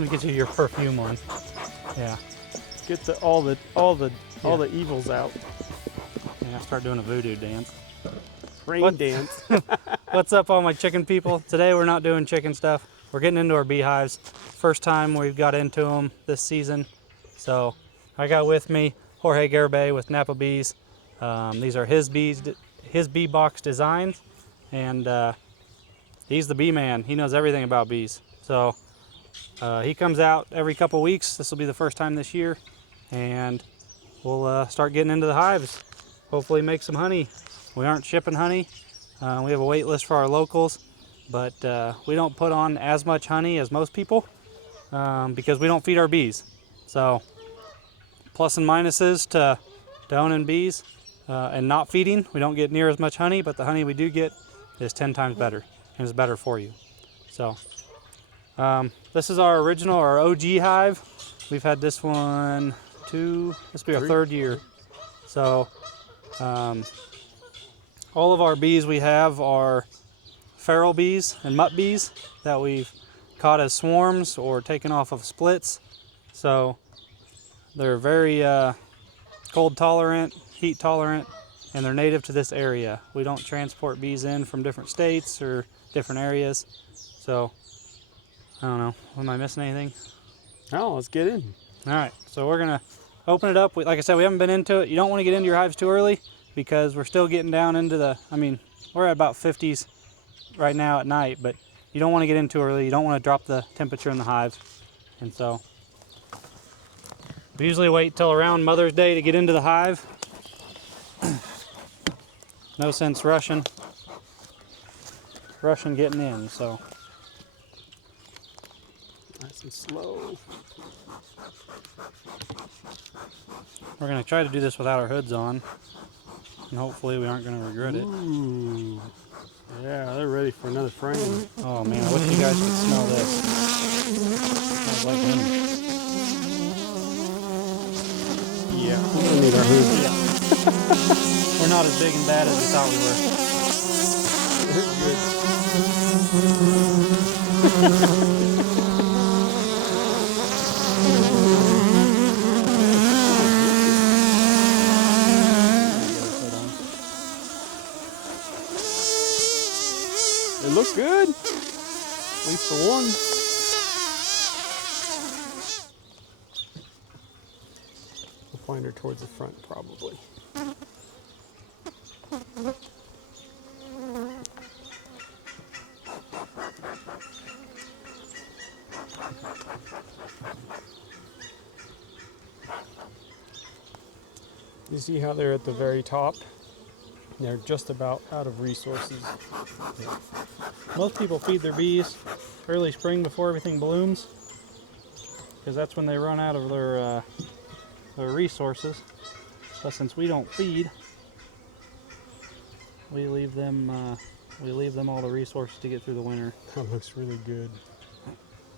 me get you your perfume one. Yeah. Get all the evils out. And I'll start doing a voodoo dance. Rain dance. What's up, all my chicken people? Today we're not doing chicken stuff. We're getting into our beehives. First time we've got into them this season. So I got with me Jorge Garibay with Napa Bees. These are his bees, his bee box designs, and he's the bee man. He knows everything about bees. So he comes out every couple weeks. This will be the first time this year, and we'll start getting into the hives. Hopefully make some honey. We aren't shipping honey. We have a wait list for our locals, but we don't put on as much honey as most people because we don't feed our bees. So plus and minuses to owning bees and not feeding. We don't get near as much honey, but the honey we do get is 10 times better and is better for you. So this is our original, our OG hive. We've had this one this will be our third year. So all of our bees we have are feral bees and mutt bees that we've caught as swarms or taken off of splits. So they're very cold tolerant, heat tolerant, and they're native to this area. We don't transport bees in from different states or different areas. So I don't know, am I missing anything? Oh, let's get in. All right, so we're gonna open it up. Like I said, we haven't been into it. You don't want to get into your hives too early because we're still getting down into we're at about 50s right now at night, but you don't want to get in too early. You don't want to drop the temperature in the hive. And so we usually wait till around Mother's Day to get into the hive. No sense rushing getting in, so. Nice and slow. We're gonna try to do this without our hoods on, and hopefully we aren't gonna regret it. Ooh. Yeah, they're ready for another frame. Oh man, I wish you guys could smell this. Smells like honey. Yeah, we don't need our hoods. Yeah. We're not as big and bad as we thought we were. It looks good. At least the one. We'll find her towards the front, probably. You see how they're at the very top? They're just about out of resources. Yeah. Most people feed their bees early spring before everything blooms, because that's when they run out of their resources. But since we don't feed, we leave them all the resources to get through the winter. That looks really good.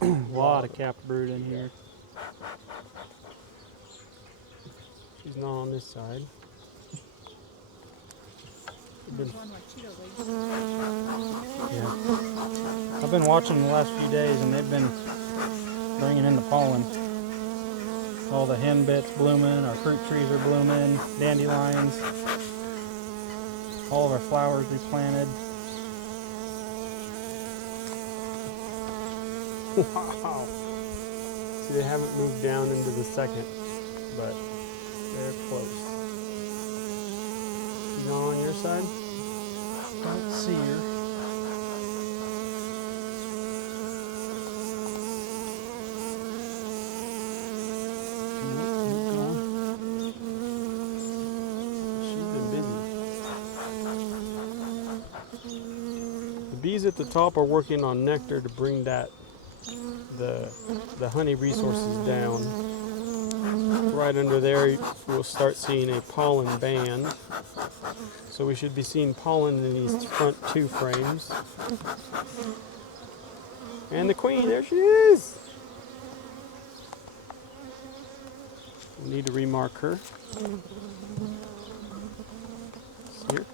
A lot of capped brood in here. She's not on this side. Yeah. I've been watching the last few days, and they've been bringing in the pollen. All the hen bits blooming, our fruit trees are blooming, dandelions, all of our flowers we planted. Wow. See, they haven't moved down into the second, but they're close. She's not on your side? Don't see her. She's been busy. The bees at the top are working on nectar to bring the honey resources down. Right under there, we'll start seeing a pollen band. So we should be seeing pollen in these front two frames. And the queen, there she is! We need to remark her. Here.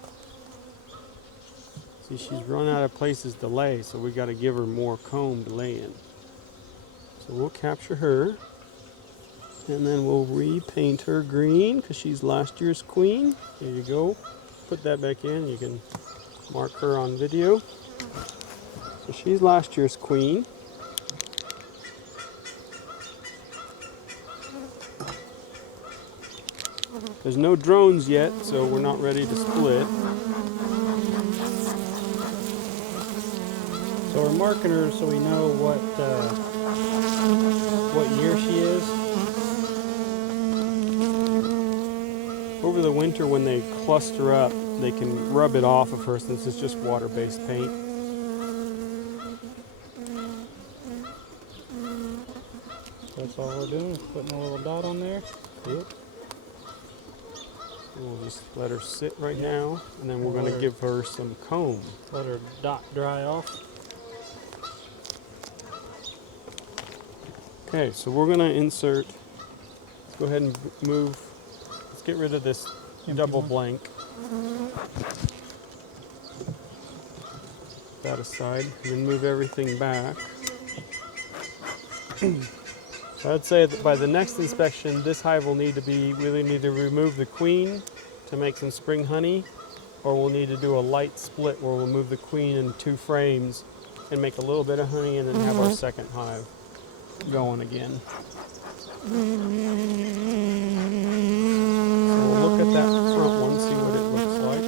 See, she's run out of places to lay, so we got to give her more comb to lay in. So we'll capture her. And then we'll repaint her green because she's last year's queen. There you go. Put that back in. You can mark her on video. So she's last year's queen. There's no drones yet, so we're not ready to split. So we're marking her so we know what year she is. Over the winter when they cluster up, they can rub it off of her since it's just water-based paint. That's all we're doing, putting a little dot on there. Yep. We'll just let her sit right now, and then we're going to give her some comb. Let her dot dry off. Okay, so we're going to insert, let's go ahead and move, let's get rid of this double blank. That aside, and then move everything back. So I'd say that by the next inspection, this hive will need to be, we'll need to remove the queen to make some spring honey, or we'll need to do a light split where we'll move the queen in 2 frames and make a little bit of honey and then have our second hive going again. So we'll look at that front one, see what it looks like.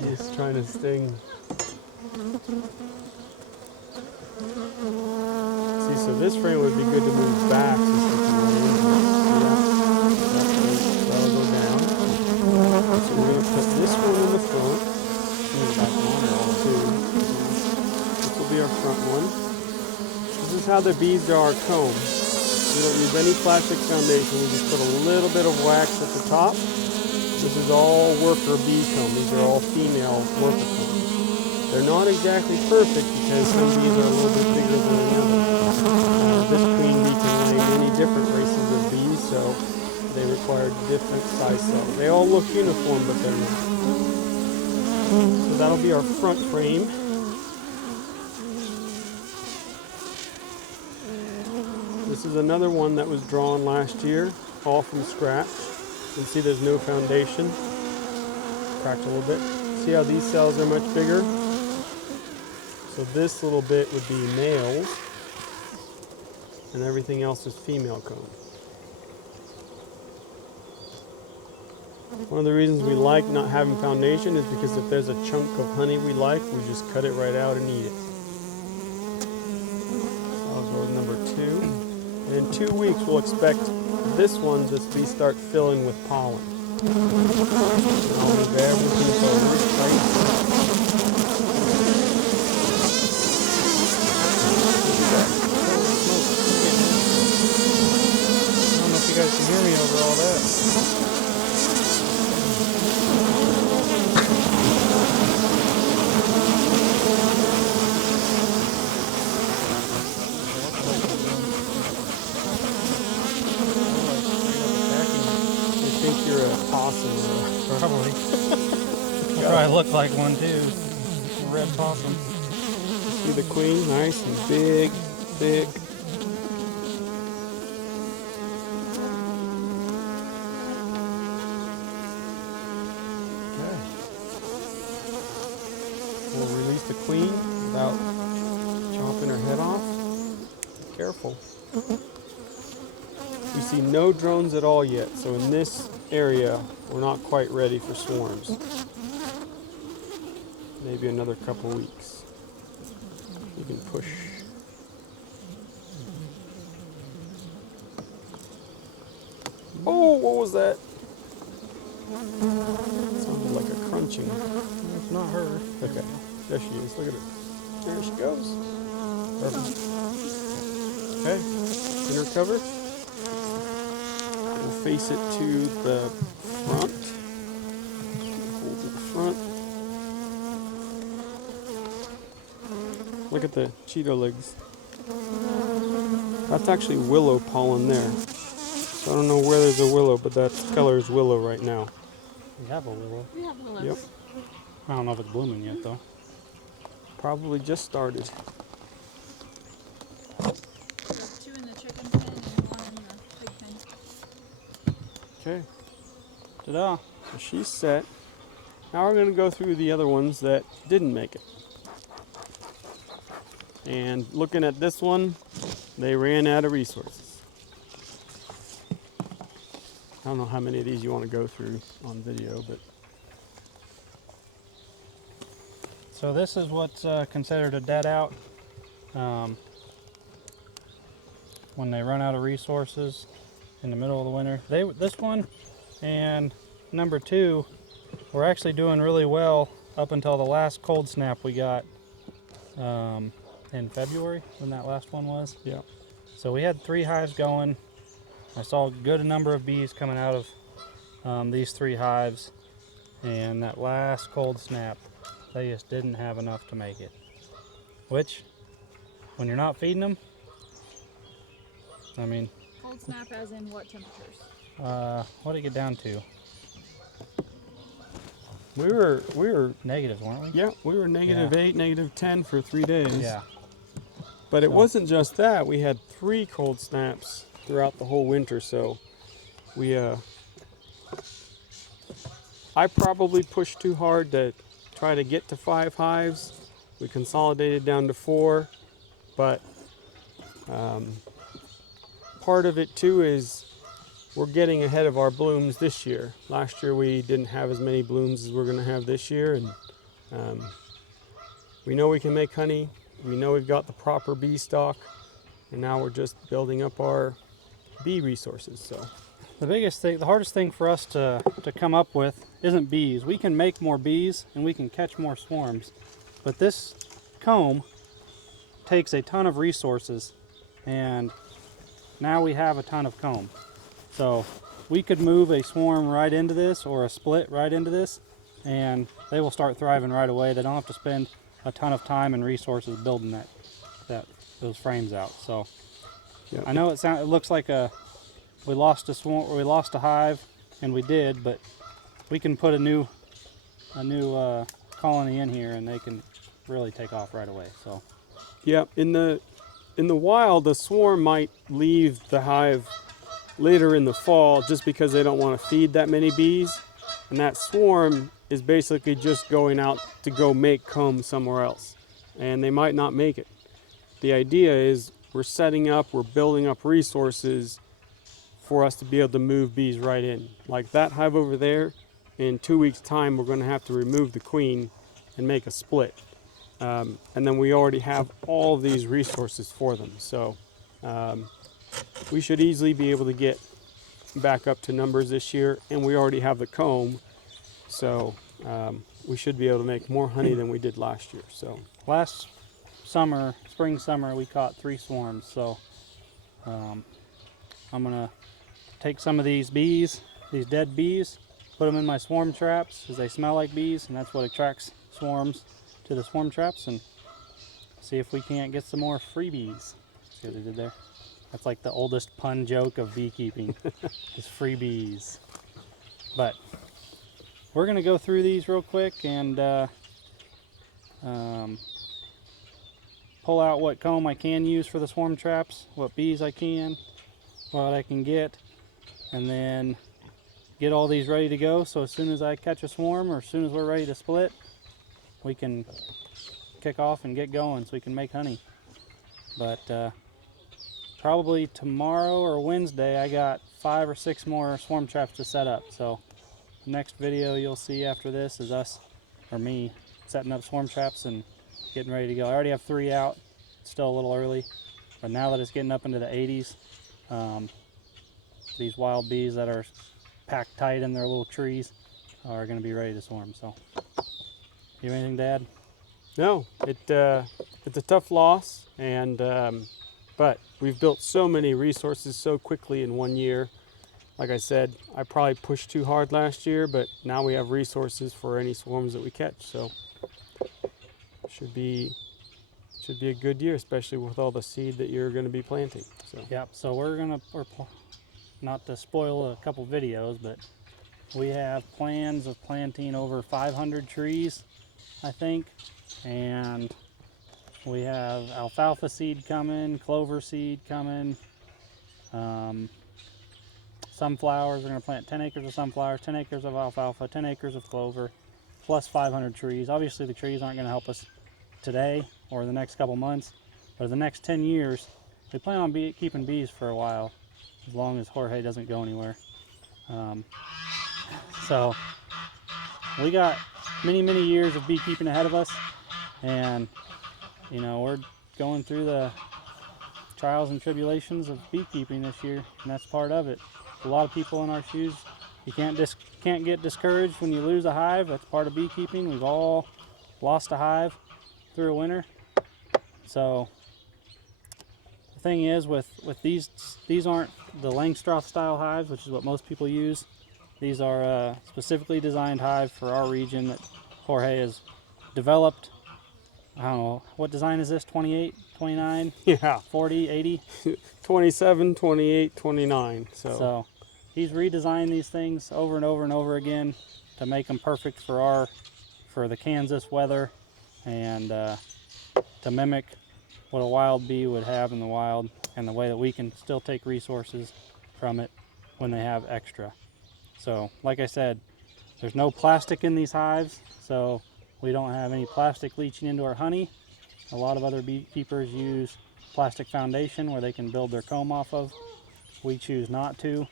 He's trying to sting. See, so this frame would be good to move back so she can run into it. That'll go down. So we're going to put this one in the front. Move back on her all too. This will be our front one. This is how the bees are comb. We don't use any plastic foundation. We just put a little bit of wax at the top. This is all worker bee comb. These are all female worker combs. They're not exactly perfect because some bees are a little bit bigger than another. This queen bee can lay many different races of bees, so they require different size cells. They all look uniform, but they're not. So that'll be our front frame. This is another one that was drawn last year, all from scratch. You can see there's no foundation. Cracked a little bit. See how these cells are much bigger? So this little bit would be males, and everything else is female comb. One of the reasons we like not having foundation is because if there's a chunk of honey we like, we just cut it right out and eat it. So I'll go with number 2. And in 2 weeks, we'll expect this one to start filling with pollen. And I'll move everything forward tight. I don't know if you guys can hear me over all that. Probably. I probably look like one too. A red possum. See the queen? Nice and big, thick. Okay. We'll release the queen without chopping her head off. Be careful. We see no drones at all yet, so in this area we're not quite ready for swarms. Maybe another couple weeks. You can push. Oh, what was that? Sounded like a crunching. It's not her. Okay, there she is. Look at her. There she goes. Perfect. Okay, inner cover. We'll face it to the front. Hold to the front. Look at the Cheeto legs. That's actually willow pollen there. So I don't know where there's a willow, but that color is willow right now. We have a willow. We have willows. Yep. I don't know if it's blooming yet though. Probably just started. There's 2 in the chicken pen and 1 in the pig pen. Okay, Ta-da! so she's set. Now we're going to go through the other ones that didn't make it. And looking at this one, they ran out of resources. I don't know how many of these you want to go through on video, but So this is what's considered a dead out. When they run out of resources in the middle of the winter. This one and number 2 were actually doing really well up until the last cold snap we got in February, when that last one was. yeah. So we had 3 hives going. I saw a good number of bees coming out of these 3 hives, and that last cold snap, they just didn't have enough to make it. Which, when you're not feeding them, I mean, Cold snap as in what temperatures? what did it get down to? We were Negatives, weren't we? yeah, we were -8, -10 for 3 days. Yeah. But it So- wasn't just that. We had 3 cold snaps throughout the whole winter, so we I probably pushed too hard to try to get to 5 hives. We consolidated down to 4, but part of it too is we're getting ahead of our blooms this year. Last year we didn't have as many blooms as we're going to have this year, and we know we can make honey. We know we've got the proper bee stock, and now we're just building up our bee resources. So The biggest thing, the hardest thing for us to come up with isn't bees. We can make more bees and we can catch more swarms, but this comb takes a ton of resources, and now we have a ton of comb. So we could move a swarm right into this or a split right into this, and they will start thriving right away. They don't have to spend a ton of time and resources building those frames out. So yeah. I know it looks like we lost a swarm, or we lost a hive, and we did, but we can put a new colony in here, and they can really take off right away. So yeah, in the wild, the swarm might leave the hive later in the fall just because they don't want to feed that many bees, and that swarm is basically just going out to go make comb somewhere else, and they might not make it. The idea is we're building up resources for us to be able to move bees right in. Like that hive over there, in 2 weeks time we're going to have to remove the queen and make a split, and then we already have all these resources for them. So we should easily be able to get back up to numbers this year, and we already have the comb, so we should be able to make more honey than we did last year. So last spring summer, we caught 3 swarms. So I'm gonna take some of these bees, these dead bees, put them in my swarm traps because they smell like bees, and that's what attracts swarms to the swarm traps, and see if we can't get some more freebies. See what they did there? That's like the oldest pun joke of beekeeping, is freebies. But we're gonna go through these real quick and pull out what comb I can use for the swarm traps, what bees I can, what I can get, and then get all these ready to go. So as soon as I catch a swarm, or as soon as we're ready to split, we can kick off and get going so we can make honey. But probably tomorrow or Wednesday, I got 5 or 6 more swarm traps to set up. So the next video you'll see after this is us, or me, setting up swarm traps and getting ready to go. I already have 3 out. It's still a little early, but now that it's getting up into the 80s, these wild bees that are packed tight in their little trees are going to be ready to swarm. So, you have anything to add? no, it's a tough loss, and but we've built so many resources so quickly in 1 year. Like I said, I probably pushed too hard last year, but now we have resources for any swarms that we catch. So should be should be a good year, especially with all the seed that you're going to be planting. So Yep. So not to spoil a couple videos, but we have plans of planting over 500 trees, I think, and we have alfalfa seed coming, clover seed coming, sunflowers. We're going to plant 10 acres of sunflowers, 10 acres of alfalfa, 10 acres of clover, plus 500 trees. Obviously, the trees aren't going to help us today or the next couple months, but in the next 10 years, we plan on keeping bees for a while, as long as Jorge doesn't go anywhere. So we got many, many years of beekeeping ahead of us, and you know, we're going through the trials and tribulations of beekeeping this year, and that's part of it. A lot of people in our shoes. You can't get discouraged when you lose a hive. That's part of beekeeping. We've all lost a hive through a winter. So the thing is, with these aren't the Langstroth style hives, which is what most people use. These are specifically designed hive for our region that Jorge has developed. I don't know, what design is this? 28, 29, yeah, 40, 80? 27, 28, 29. So he's redesigned these things over and over and over again to make them perfect for the Kansas weather, and to mimic what a wild bee would have in the wild, and the way that we can still take resources from it when they have extra. So like I said, there's no plastic in these hives, so we don't have any plastic leaching into our honey. A lot of other beekeepers use plastic foundation where they can build their comb off of. We choose not to,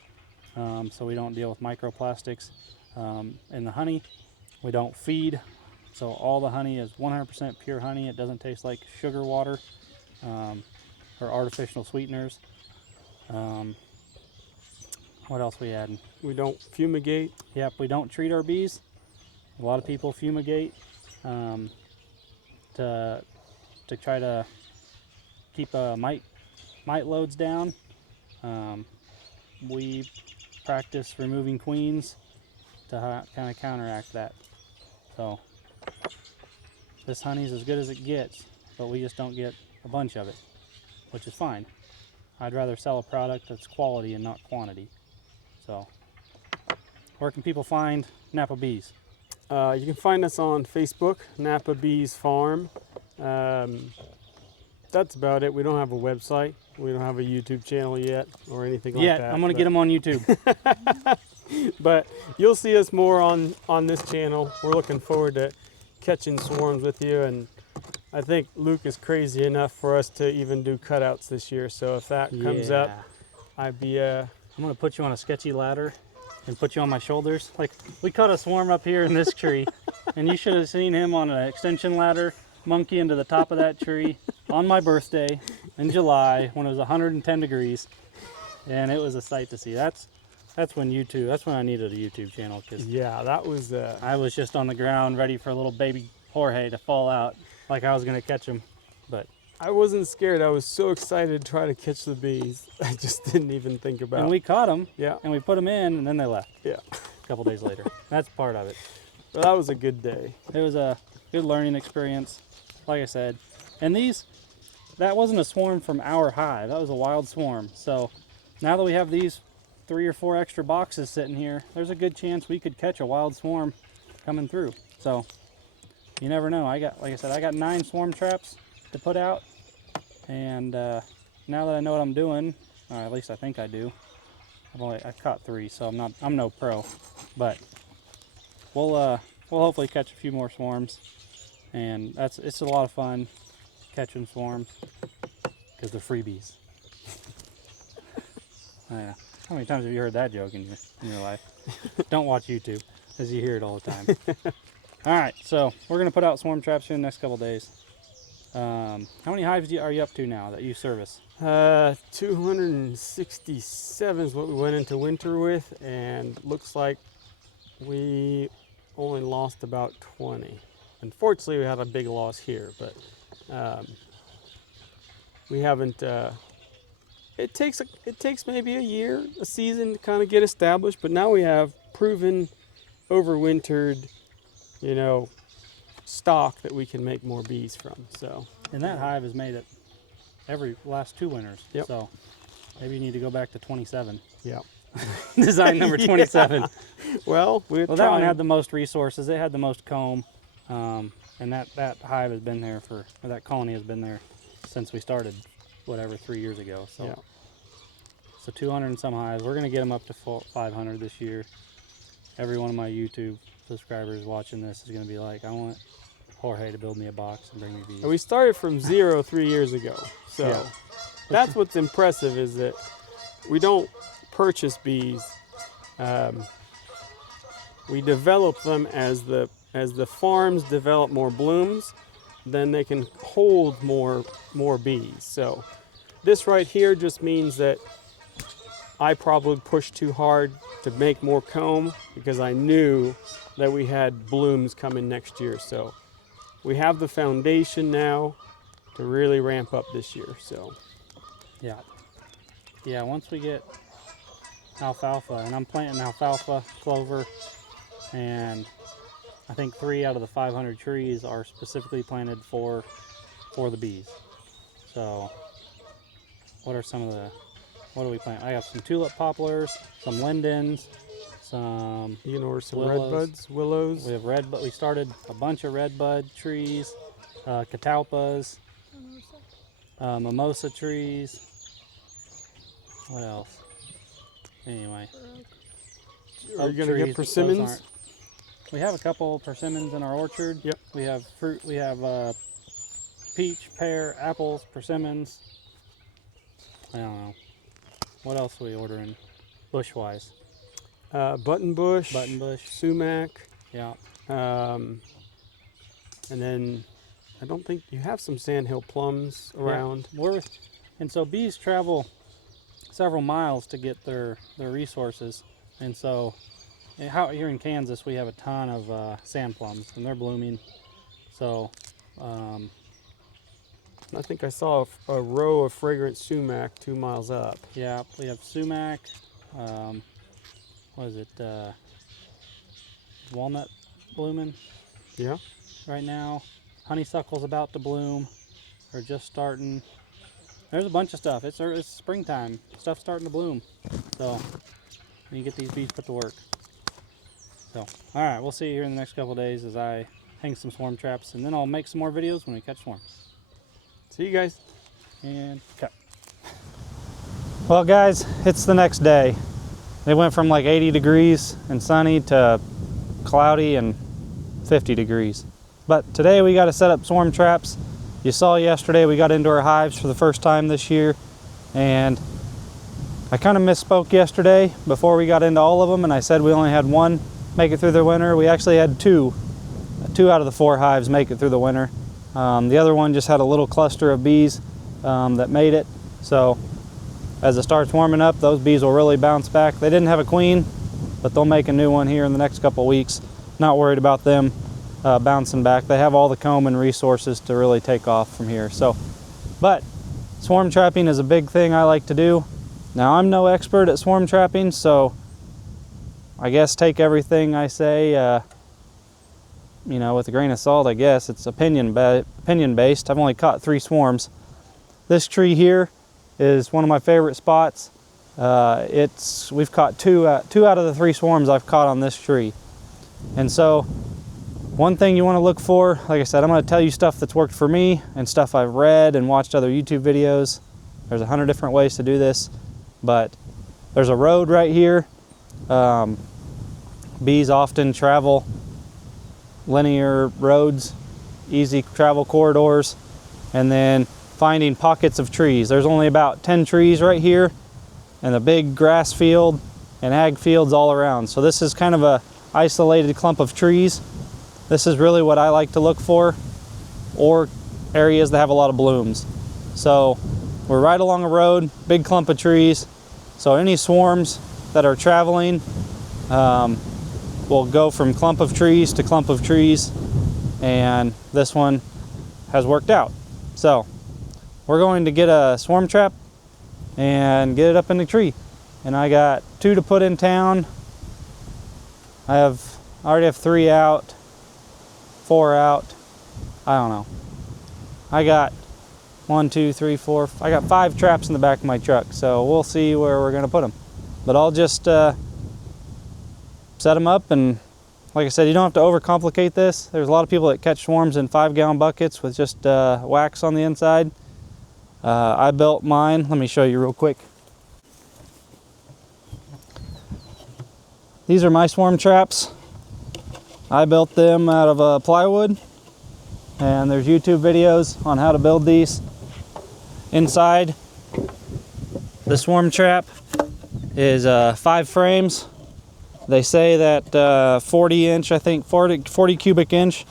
so we don't deal with microplastics in the honey. We don't feed, so all the honey is 100% pure honey. It doesn't taste like sugar water or artificial sweeteners. What else we add? We don't fumigate. Yep, we don't treat our bees. A lot of people fumigate to try to keep mite loads down. We practice removing queens to kind of counteract that. So this honey's as good as it gets, but we just don't get a bunch of it, which is fine. I'd rather sell a product that's quality and not quantity. So where can people find Napa Bees? You can find us on Facebook, Napa Bees Farm. That's about it. We don't have a website. We don't have a YouTube channel yet or anything like that. Yeah, I'm going to get them on YouTube. But you'll see us more on this channel. We're looking forward to catching swarms with you, and I think Luke is crazy enough for us to even do cutouts this year. So if that comes up, I'd be I'm going to put you on a sketchy ladder and put you on my shoulders. Like, we caught a swarm up here in this tree, and you should have seen him on an extension ladder monkey into the top of that tree on my birthday in July when it was 110 degrees, and it was a sight to see. That's when I needed a YouTube channel, because that was I was just on the ground ready for a little baby Jorge to fall out like I was going to catch him, but I wasn't scared. I was so excited to try to catch the bees. I just didn't even think about it. And we caught them, Yeah. and we put them in, and then they left Yeah. a couple days later. That's part of it. But that was a good day. It was a good learning experience, like I said. And that wasn't a swarm from our hive. That was a wild swarm. So now that we have these 3 or 4 extra boxes sitting here, there's a good chance we could catch a wild swarm coming through. So you never know. Like I said, I got 9 swarm traps to put out. And now that I know what I'm doing, or at least I think I do, I've caught 3, so I'm no pro. But we'll hopefully catch a few more swarms, and it's a lot of fun catching swarms because they're freebies. I know. How many times have you heard that joke in your life? Don't watch YouTube, as you hear it all the time. All right, so we're gonna put out swarm traps here in the next couple days. How many hives are you up to now that you service? 267 is what we went into winter with, and looks like we only lost about 20. Unfortunately, we had a big loss here, but we haven't. It takes maybe a season to kind of get established, but now we have proven, overwintered, stock that we can make more bees from. So, And that hive has made it every last 2 winters. Yep. So maybe you need to go back to 27. yeah. Design number 27. Yeah. Well, we're Well, that one had the most resources. It had the most comb, and that hive has been there or that colony has been there since we started, whatever, 3 years ago. So, Yeah. so 200 and some hives. We're gonna get them up to 500 this year. Every one of my YouTube subscribers watching this is gonna be like, I want Jorge to build me a box and bring me bees. And we started from 0 3 years ago. So Yeah. that's what's impressive, is that we don't purchase bees. We develop them as the farms develop more blooms, then they can hold more bees. So this right here just means that I probably pushed too hard to make more comb because I knew that we had blooms coming next year. So we have the foundation now to really ramp up this year. So Yeah, once we get alfalfa, and I'm planting alfalfa, clover, and I think 3 out of the 500 trees are specifically planted for the bees. So what do we plant? I have some tulip poplars, some lindens, some you can order some willows. redbuds, willows. We have we started a bunch of redbud trees, catalpas, mimosa trees. What else? Anyway. Are you Oak gonna get trees, but those persimmons? aren't- We have a couple persimmons in our orchard. Yep. We have fruit. We have peach, pear, apples, persimmons. I don't know. What else are we ordering? Bush-wise. Buttonbush, Buttonbush. sumac, Yeah. and then I don't think you have some sandhill plums around. Yeah. And so bees travel several miles to get their resources. And so here in Kansas, we have a ton of sand plums, and they're blooming. So I think I saw a row of fragrant sumac 2 miles up. yeah, we have sumac. What is it? Walnut blooming Yeah. right now. Honeysuckle's about to bloom, or just starting. There's a bunch of stuff. It's springtime. Stuff's starting to bloom. So you get these bees put to work. So, all right, we'll see you here in the next couple of days as I hang some swarm traps, and then I'll make some more videos when we catch swarms. See you guys. And cut. Well, guys, it's the next day. It went from like 80 degrees and sunny to cloudy and 50 degrees. But today we got to set up swarm traps. You saw yesterday we got into our hives for the first time this year, and I kind of misspoke yesterday before we got into all of them, and I said we only had one make it through the winter. We actually had two out of the 4 hives make it through the winter. The other one just had a little cluster of bees that made it. So as it starts warming up, those bees will really bounce back. They didn't have a queen, but they'll make a new one here in the next couple weeks. Not worried about them bouncing back. They have all the comb and resources to really take off from here. So, but swarm trapping is a big thing I like to do. Now, I'm no expert at swarm trapping, so I guess take everything I say, you know, with a grain of salt. I guess it's opinion based. I've only caught 3 swarms. This tree here is one of my favorite spots. We've caught two out of the 3 swarms I've caught on this tree. And so one thing you want to look for, like I said, I'm going to tell you stuff that's worked for me and stuff I've read and watched other YouTube videos. There's 100 different ways to do this, but there's a road right here. Bees often travel linear roads, easy travel corridors, and then finding pockets of trees. There's only about 10 trees right here and a big grass field and ag fields all around. So this is kind of a isolated clump of trees. This is really what I like to look for, or areas that have a lot of blooms. So we're right along a road, big clump of trees. So any swarms that are traveling will go from clump of trees to clump of trees, and this one has worked out. So we're going to get a swarm trap and get it up in the tree. And I got 2 to put in town. I already have 3 out. 4 out. I don't know. I got 1, 2, 3, 4. I got 5 traps in the back of my truck, so we'll see where we're gonna put them. But I'll just set them up, and like I said, you don't have to overcomplicate this. There's a lot of people that catch swarms in 5-gallon buckets with just wax on the inside. I built mine. Let me show you real quick. These are my swarm traps. I built them out of plywood, and there's YouTube videos on how to build these. Inside the swarm trap is 5 frames. They say that 40 inch, I think 40 cubic inch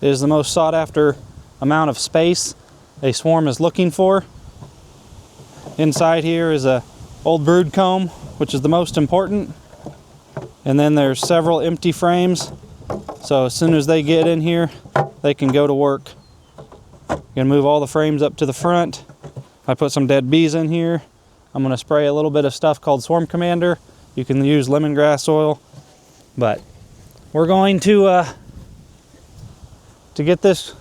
is the most sought after amount of space a swarm is looking for. Inside here is a old brood comb, which is the most important. And then there's several empty frames. So as soon as they get in here, they can go to work. I'm gonna move all the frames up to the front. I put some dead bees in here. I'm gonna spray a little bit of stuff called Swarm Commander. You can use lemongrass oil, but we're going to get this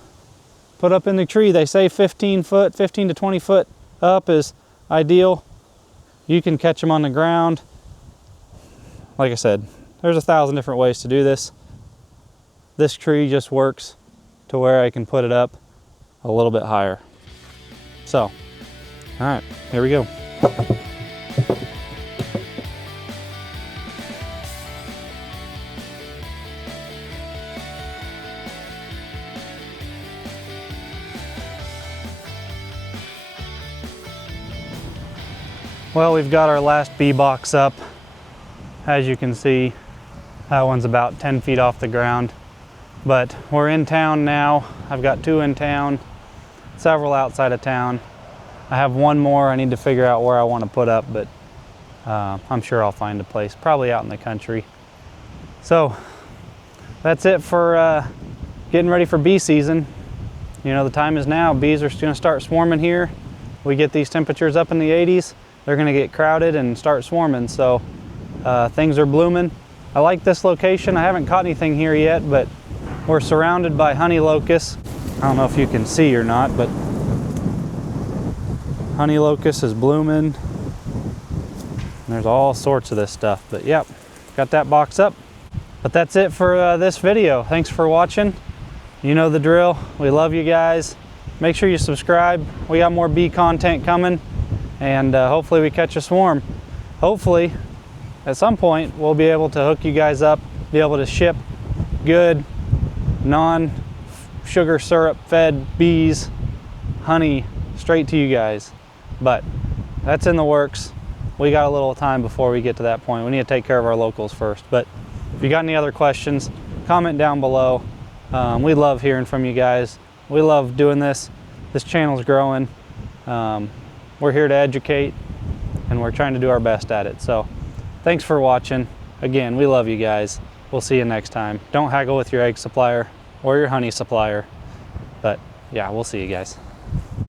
put up in the tree. They say 15 to 20 foot up is ideal. You can catch them on the ground. Like I said, there's 1,000 different ways to do this. This tree just works to where I can put it up a little bit higher. So, all right, here we go. Well, we've got our last bee box up. As you can see, that one's about 10 feet off the ground. But we're in town now. I've got 2 in town, several outside of town. I have 1 more I need to figure out where I want to put up, but I'm sure I'll find a place, probably out in the country. So that's it for getting ready for bee season. You know, the time is now. Bees are going to start swarming here. We get these temperatures up in the 80s, they're going to get crowded and start swarming. So things are blooming. I like this location. I haven't caught anything here yet, but we're surrounded by honey locusts. I don't know if you can see or not, but honey locust is blooming. There's all sorts of this stuff, but yep, got that box up. But that's it for this video. Thanks for watching. You know the drill. We love you guys. Make sure you subscribe. We got more bee content coming, and hopefully we catch a swarm. Hopefully, at some point, we'll be able to hook you guys up, be able to ship good, non-sugar syrup fed bees, honey, straight to you guys. But that's in the works. We got a little time before we get to that point. We need to take care of our locals first. But if you got any other questions, comment down below. We love hearing from you guys. We love doing this. This channel's growing. We're here to educate, and we're trying to do our best at it. So thanks for watching. Again, we love you guys. We'll see you next time. Don't haggle with your egg supplier or your honey supplier. But yeah, we'll see you guys.